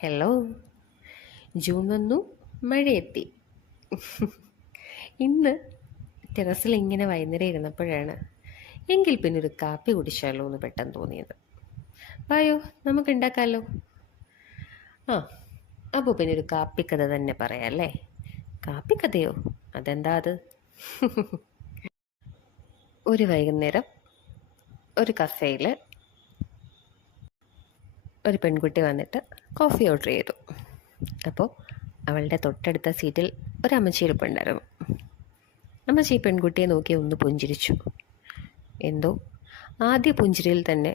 Hello. June വന്നു, മഴയെത്തി. ഇന്ന് ടെറസിൽ ഇങ്ങനെ വൈകുന്നേരം ഇരുന്നപ്പോഴാണ് എങ്കിൽ പിന്നെ ഒരു കാപ്പി കുടിച്ചാലോ എന്ന് പെട്ടെന്ന് തോന്നിയത്. വായോ, നമുക്ക് ഉണ്ടാക്കാമല്ലോ. ആ, അപ്പോൾ പിന്നെ ഒരു കാപ്പിക്കഥ തന്നെ പറയാം അല്ലേ? കാപ്പിക്കഥയോ? അതെന്താ അത്? ഒരു വൈകുന്നേരം ഒരു കഫേയിൽ ഒരു പെൺകുട്ടി വന്നിട്ട് കോഫി ഓർഡർ ചെയ്തു. അപ്പോൾ അവളുടെ തൊട്ടടുത്ത സീറ്റിൽ ഒരമ്മച്ചി ഇരിപ്പുണ്ടായിരുന്നു. അമ്മച്ചി ഈ പെൺകുട്ടിയെ നോക്കി ഒന്ന് പുഞ്ചിരിച്ചു. എന്തോ ആദ്യ പുഞ്ചിരിയിൽ തന്നെ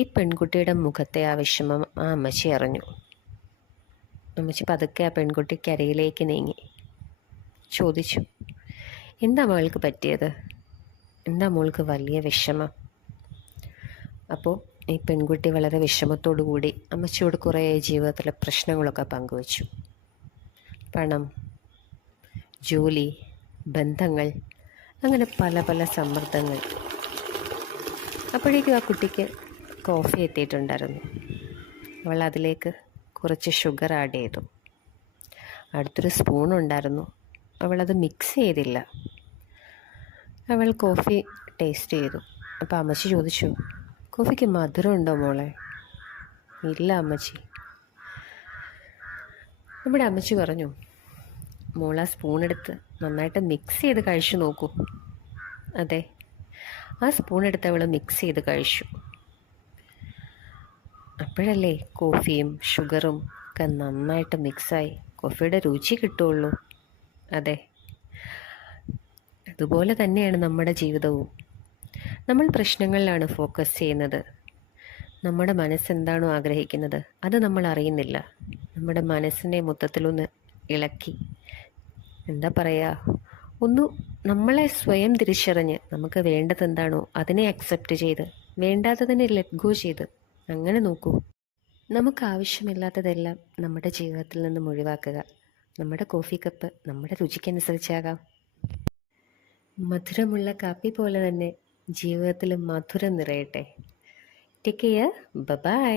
ഈ പെൺകുട്ടിയുടെ മുഖത്തെ ആ വിഷമം ആ അമ്മച്ചി അറിഞ്ഞു. അമ്മച്ചി പതുക്കെ ആ പെൺകുട്ടിക്ക് അരയിലേക്ക് നീങ്ങി ചോദിച്ചു, എന്താ മോൾക്ക് പറ്റിയത്? എന്താ മോൾക്ക് വലിയ വിഷമം? അപ്പോൾ ഈ പെൺകുട്ടി വളരെ വിഷമത്തോടു കൂടി അമ്മച്ചിയോട് കുറേ ജീവിതത്തിലെ പ്രശ്നങ്ങളൊക്കെ പങ്കുവച്ചു. പണം, ജോലി, ബന്ധങ്ങൾ, അങ്ങനെ പല പല സമ്മർദ്ദങ്ങൾ. അപ്പോഴേക്കും ആ കുട്ടിക്ക് കോഫി എത്തിയിട്ടുണ്ടായിരുന്നു. അവൾ അതിലേക്ക് കുറച്ച് ഷുഗർ ആഡ് ചെയ്തു. അടുത്തൊരു സ്പൂണുണ്ടായിരുന്നു. അവളത് മിക്സ് ചെയ്തില്ല. അവൾ കോഫി ടേസ്റ്റ് ചെയ്തു. അപ്പോൾ അമ്മച്ചി ചോദിച്ചു, കോഫിക്ക് മധുരം ഉണ്ടോ മോളെ? ഇല്ല അമ്മച്ചി. നമ്മുടെ അമ്മച്ചി പറഞ്ഞു, മോൾ ആ സ്പൂണെടുത്ത് നന്നായിട്ട് മിക്സ് ചെയ്ത് കഴിച്ചു നോക്കൂ. അതെ, ആ സ്പൂണെടുത്ത് അവൾ മിക്സ് ചെയ്ത് കഴിച്ചു. അപ്പോഴല്ലേ കോഫിയും ഷുഗറും ഒക്കെ നന്നായിട്ട് മിക്സായി കോഫിയുടെ രുചി കിട്ടുള്ളൂ. അതെ, അതുപോലെ തന്നെയാണ് നമ്മുടെ ജീവിതവും. നമ്മൾ പ്രശ്നങ്ങളിലാണ് ഫോക്കസ് ചെയ്യുന്നത്. നമ്മുടെ മനസ്സെന്താണോ ആഗ്രഹിക്കുന്നത് അത് നമ്മൾ അറിയുന്നില്ല. നമ്മുടെ മനസ്സിനെ മൊത്തത്തിലൊന്ന് ഇളക്കി, എന്താ പറയുക, ഒന്ന് നമ്മളെ സ്വയം തിരിച്ചറിഞ്ഞ് നമുക്ക് വേണ്ടതെന്താണോ അതിനെ അക്സെപ്റ്റ് ചെയ്ത് വേണ്ടാത്തതിനെ ലെറ്റ് ഗോ ചെയ്ത് അങ്ങനെ നോക്കൂ. നമുക്ക് ആവശ്യമില്ലാത്തതെല്ലാം നമ്മുടെ ജീവിതത്തിൽ നിന്നും ഒഴിവാക്കുക. നമ്മുടെ കോഫി കപ്പ് നമ്മുടെ രുചിക്കനുസരിച്ചാകാം. മധുരമുള്ള കാപ്പി പോലെ തന്നെ ജീവിതത്തിൽ മധുരം നിറയട്ടെ. Take care. ബൈ.